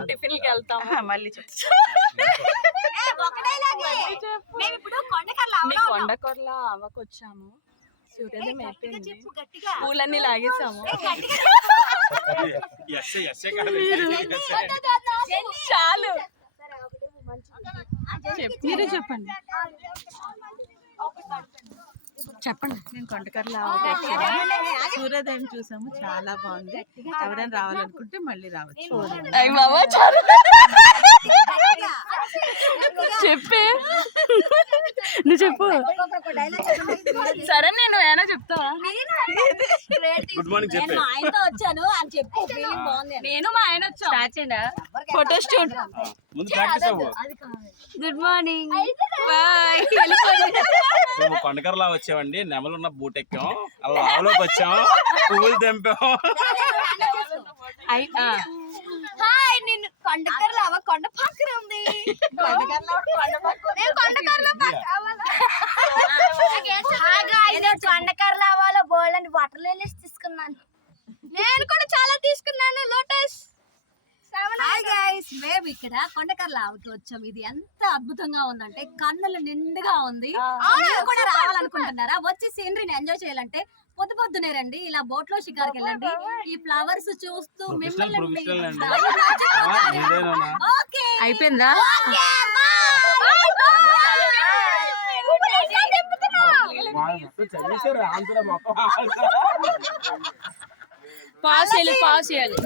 ఇప్పుడు టిఫిన్ కి వెళ్తాం. మళ్ళీ కొండకొర్ల అవ్వకు వచ్చాము. సూర్యోదయం అయిపోయింది, పూలన్నీ లాగేసాము. చాలు మీరే చెప్పండి. మేము కొండకర్ల సూర్యోదయం చూసాము, చాలా బాగుంది. ఎవరైనా రావాలనుకుంటే మళ్ళీ రావచ్చు. చెప్పే నువ్వు చెప్పు. సరే నేను ఏమైనా చెప్తావా? గుడ్ మార్నింగ్ చెప్పే. ఆయనతో వచ్చాను అని చెప్పు. ఫీలింగ్ బాగుంది. నేను మా ఆయన వచ్చాను. Photo stood. ముందు ప్రాక్టీస్ అవ్వు. Good morning. బాయ్. మేము కొండకర్లా వచ్చామండి. నెమలున్న బూట్ ఎక్కాం, అలా ఆవులోకి వచ్చాం, పువ్వులు తెంపాం. హాయ్, నేను కొండకర్ల అవ్వ కొండ పక్కన ఉంది. కొండకర్ల అవ్వలో బోల్డ్ వాటర్ లిలీస్ తీసుకున్నాను. నేను కూడా చాలా తీసుకున్నాను. లోటస్. హాయ్ గైస్, మేము ఇక్కడ కొండకర్ల ఆవుకి వచ్చాం. ఇది ఎంత అద్భుతంగా ఉందంటే కన్నులు నిండుగా ఉంది. మీరు కూడా రావాలనుకుంటున్నారా? వచ్చి సీనరీని ఎంజాయ్ చేయాలంటే పొద్దునే రండి. ఇలా బోట్ లో షికార్కి వెళ్ళండి. ఈ ఫ్లవర్స్ చూస్తూ అయిపోయిందా? పాస్ చేయాలి.